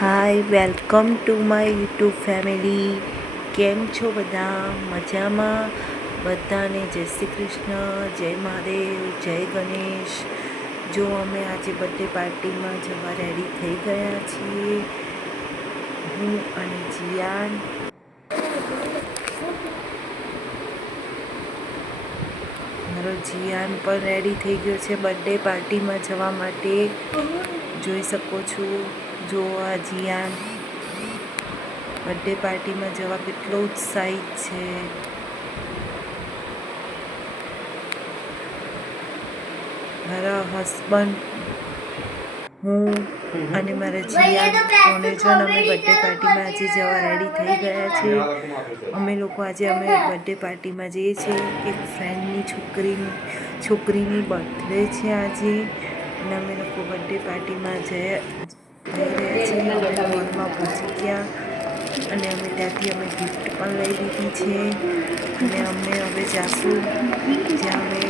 Hi, welcome to my YouTube family. કેમ છો બધા? મજામાં? બધાને જય શ્રી કૃષ્ણ, જય મહાદેવ, જય ગણેશ. જો અમે આજે બર્થડે પાર્ટીમાં જવા રેડી થઈ ગયા છીએ, હું અને જીયાન. મારો જીયાન પણ રેડી થઈ ગયો છે બર્થડે પાર્ટીમાં જવા માટે. જોઈ શકો છો, જો આ જીયાન બર્થડે પાર્ટીમાં જવા કેટલો ઉત્સાહિત છે. મારા હસબન્ડ, હું અને મારા જીયાન ત્રણે જણ અમે બર્થડે પાર્ટીમાં આજે જવા રેડી થઈ ગયા છે. અમે લોકો આજે બર્થડે પાર્ટીમાં જઈએ છીએ. એક ફ્રેન્ડની છોકરીની બર્થડે છે આજે, અને અમે લોકો બર્થડે પાર્ટીમાં જઈ રહ્યા છીએ. અમે મોલમાં પહોંચી ગયા અને અમે ત્યાંથી ગિફ્ટ પણ લઈ લીધી છે, અને અમે હવે જાશું જ્યાં અમે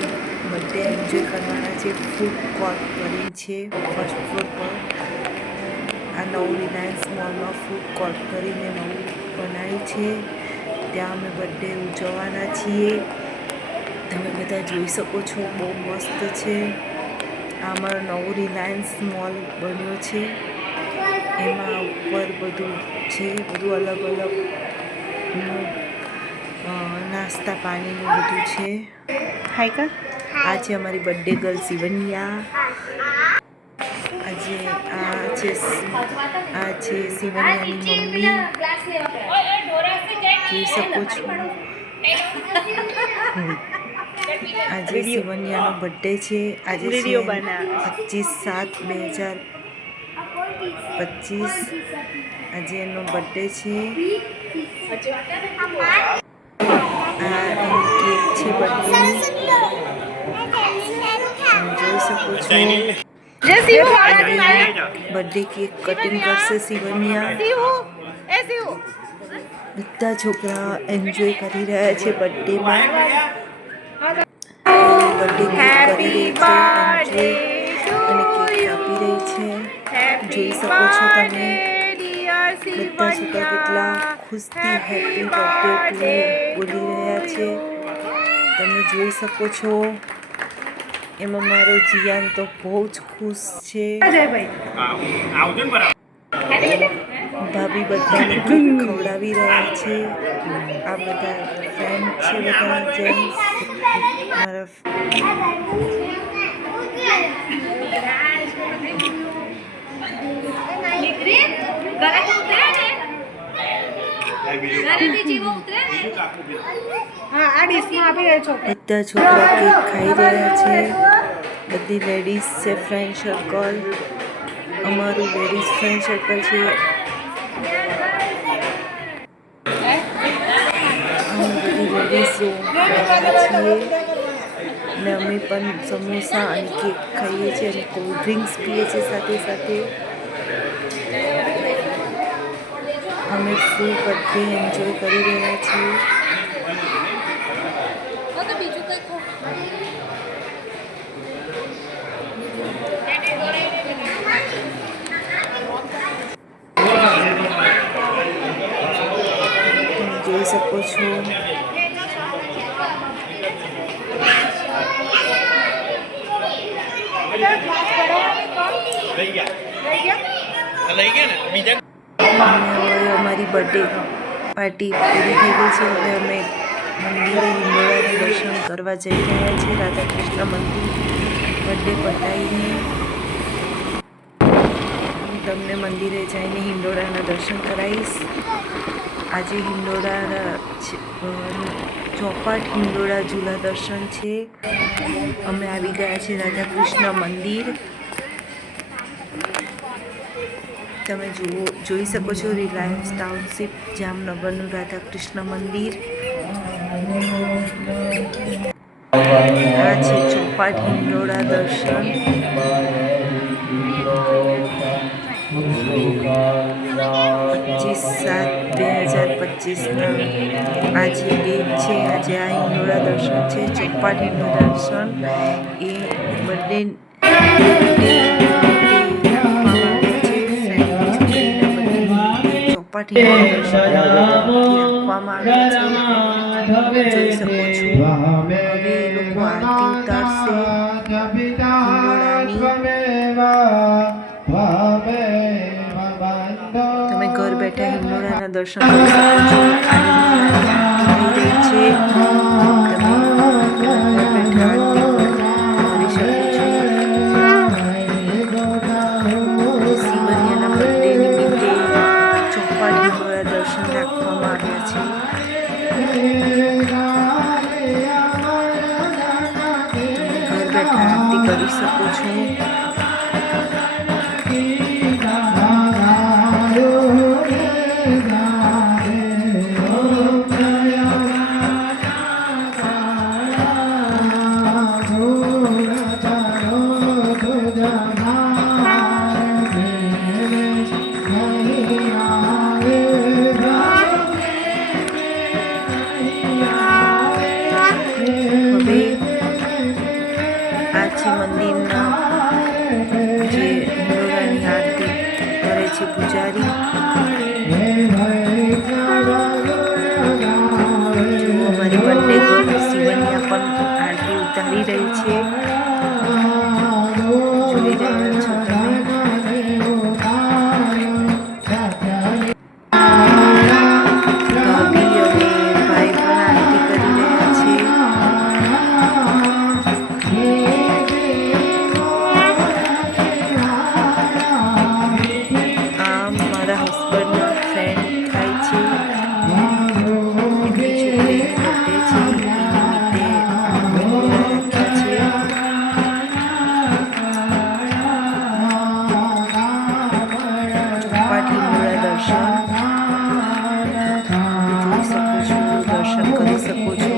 બર્થડે એન્જોય કરવાના છે. ફૂડ કોર્ટ કરી છે ફર્સ્ટ ફ્લોર પર. આ નવું રિલાયન્સ મોલમાં ફૂડ કોર્ટ કરીને નવું બનાવ્યું છે, ત્યાં અમે બર્થડે ઉજવવાના છીએ. તમે બધા જોઈ શકો છો, બહુ મસ્ત છે. આ અમારો નવું રિલાયન્સ મોલ બન્યો છે. એમાં ઉપર બધું છે, બધું અલગ અલગ નાસ્તા પાણીનું બધું છે. હાય કા, આ છે અમારી બર્થડે ગર્લ શિવન્યા. આ છે શિવન્યાની મમ્મી, જોઈ શકો છો. આજે શિવન્યાનો બર્થડે છે. આજે 25/7/2025 આજે એનો બર્થડે છે. આ એની કેક છે બર્થડેની, જોઈ શકો છો. બર્થડે કેક કટિંગ કરશે શિવન્યા. બધા છોકરા એન્જોય કરી રહ્યા છે બર્થડેમાં. બર્થડે કેક કરી રહી છે, એન્જોય, અને કેક કાપી રહી છે. જોઈ શકો છો તમે. બધા છોકરા કેટલા ખુશથી હેપી બર્થડે ટુ બોલી રહ્યા છે, તમે જોઈ શકો છો. એમાં મારો જીયાન તો બહુ જ ખુશ છે. ભાભી બધાને કેક ખવડાવી રહ્યા છે. આ બધા ફ્રેન્ડ છે, બધા જેન્ટ્સ મારા. બધા છોકરા કેક ખાઈ રહ્યા છે. બધી લેડીઝ છે, ફ્રેન્ડ સર્કલ. અમારું લેડીઝ ફ્રેન્ડ સર્કલ છે. અમે બધી લેડીઝો છીએ, અને અમે પણ સમોસા અને કેક ખાઈએ છીએ, અને કોલ્ડ ડ્રિંક્સ પીએ છીએ સાથે સાથે. અમે ફૂલ બર્થડે એન્જોય કરી રહ્યા છીએ. જોઈ શકો છો. અમારી બર્થડે પાર્ટી પૂરી થઈ ગઈ છે. હવે અમે મંદિરે હિંડોળાના દર્શન કરવા જઈ રહ્યા છીએ. રાધા કૃષ્ણ મંદિર બર્થડે પતાવીને હું તમને મંદિરે જઈને હિંડોળાના દર્શન કરાવીશ. આજે હિંડોળાના ચોપાટ હિંડોળા ઝૂલા દર્શન છે. અમે આવી ગયા છીએ રાધા કૃષ્ણ મંદિર. તમે જોઈ શકો છો, રિલાયન્સ ટાઉનશીપ જામનગરનું રાધા કૃષ્ણ મંદિર. આ છે ચોપાટ હિંડોળા દર્શન. 25/7/2025 આજે ડેટ છે. આજે આ હિંડોળા દર્શન છે, ચોપાટ હિંડોળા દર્શન. એ બર્થડે ચોપાટી દર્શન આપવામાં આવ્યા છે, જોઈ શકો છો. હવે એ લોકો આરતી ઉતારશે હિંડોળાની. તમે ઘર બેઠા હિંડોળાના દર્શન કરી શકો છો. આરતી થઈ રહી છે, તમે ઘર બેઠા આરતી કરી શકો છો. શિવન્યાના બર્થડે નિમિત્તે ચોપાટ હિંડોળા દર્શન રાખવામાં આવ્યા છે. ઘર બેઠા આરતી કરી શકો છો. આ છે મંદિરના જે હિંડોળાની આરતી કરે છે પૂજારી. જો અમારી બર્થડે ગર્લ શિવન્યા પણ આરતી ઉતારી રહી છે, જોઈ રહ્યા છો તમે. ભાભી અને ભાઈ પણ આરતી કરી રહ્યા છે. મારા હસબન્ડના ફ્રેન્ડ થાય છે, એમની છોકરીની બર્થડે છે, એ નિમિત્તે રાખ્યા છે. ચોપાટી હિંડોળા દર્શન જોઈ શકો છો, દર્શન કરી શકો છો.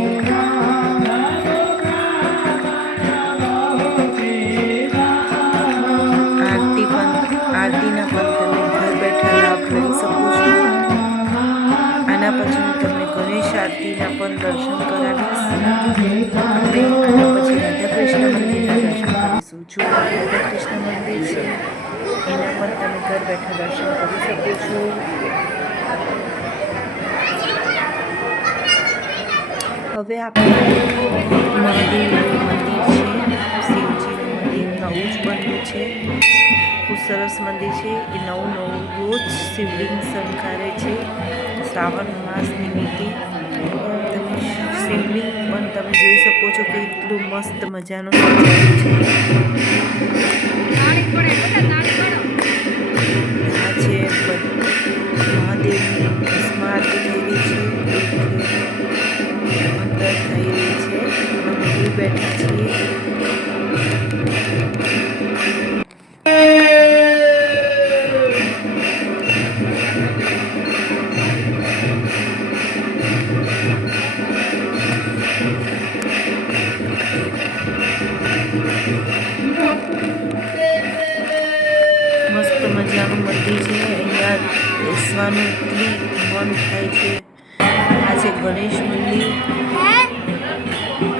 આરતીના પણ તમે ઘર બેઠા લાભ લઈ શકો છો. આના પછી હું તમને ગણેશ આરતીના પણ દર્શન કરાવીશ. આપણે આના પછી રાધાકૃષ્ણ મંદિરના દર્શન કરીશું. જો રાધાકૃષ્ણ મંદિર છે એના પણ તમે ઘર બેઠા દર્શન કરી શકો છો. હવે આપણે મહાદેવનું મંદિર છે, શિવજીનું મંદિર નવું જ બન્યું છે, ખૂબ સરસ મંદિર છે. એ નવું રોજ શિવલિંગ શણગારે છે શ્રાવણ માસ નિમિત્તે. તમે શિવલિંગ પણ તમે જોઈ શકો છો કે એટલું મસ્ત મજાનું સજાયું છે. આ છે મહાદેવની ભસ્મા આરતી થઈ રહી છે, અંદર થઈ રહી છે. અમે દૂર બેઠા છીએ. મસ્ત મજાનું મંદિર છે, અહીંયા બેસવાનું એટલી મન થાય છે. આ છે ગણેશ મંદિર.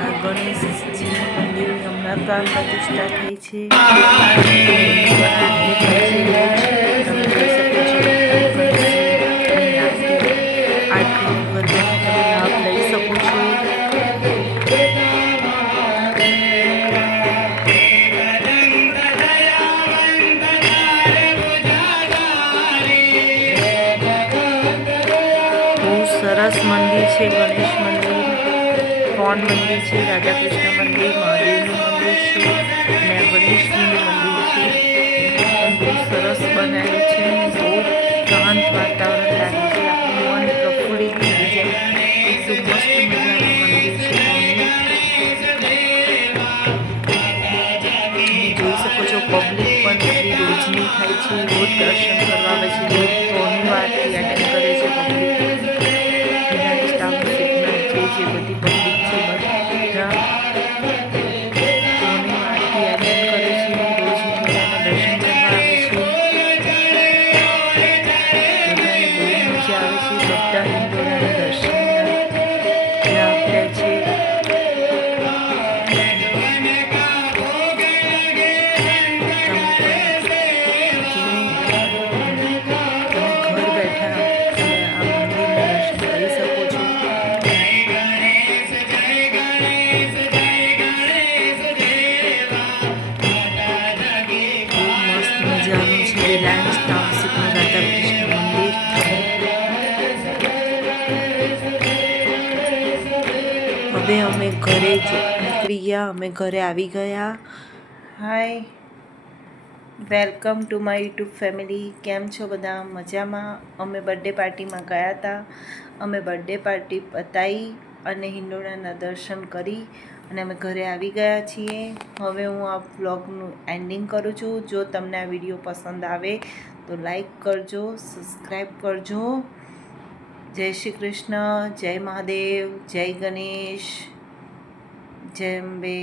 આ ગણેશજીનું મંદિરની હમણાં પ્રાણ પ્રતિષ્ઠા થઈ છે. તમે જોઈ શકો છો આરતીનો ઘર બેઠા લાભ લઈ શકો છો. સરસ મંદિર છે ગણેશ મંદિર, કોણ મંદિર છે, રાધાકૃષ્ણ મંદિર, મહાદેવનું મંદિર છે અને ગણેશજીનું મંદિર છે. બહુ સરસ બનાવ્યું છે, બહુ શાંત વાતાવરણ લાગે છે, આપણું મન પ્રફુલ્લિત થઈ જાય એટલું મસ્ત મજાનું મંદિર છે. જોઈ શકો છો પબ્લિક પણ એટલી રોજની થાય છે, રોજ દર્શન કરવા આવે છે, રોજ ધોની આરતી અટેન્ડ કરે છે પબ્લિક. જે બધી પબ્લિક છે બધા ધોની આરતી અટેન્ડ કરે છે, રોજ હિંડોળાના દર્શન કરવા આવે છે. બધાને બહુ મજા આવે છે, બધા હિંડોળાના દર્શનના લાભ લે છે. તમે જવાનું છે રિલાયન્સ ટાઉનશીપનું રાધા કૃષ્ણ મંદિર. હવે અમે ઘરે જ નીકળી ગયા, અમે ઘરે આવી ગયા. Hi, welcome to my YouTube family. કેમ છો બધા? મજામાં? અમે બર્થડે પાર્ટીમાં ગયા હતા. અમે બર્થડે પાર્ટી પતાવી અને હિંડોળાના દર્શન કરી અને અમે ઘરે આવી ગયા છીએ. હવે હું આ વ્લોગનું એન્ડિંગ કરું છું. જો તમને આ વિડીયો પસંદ આવે તો લાઈક કરજો, સબસ્ક્રાઈબ કરજો. જય શ્રી કૃષ્ણ, જય મહાદેવ, જય ગણેશ, જય અંબે.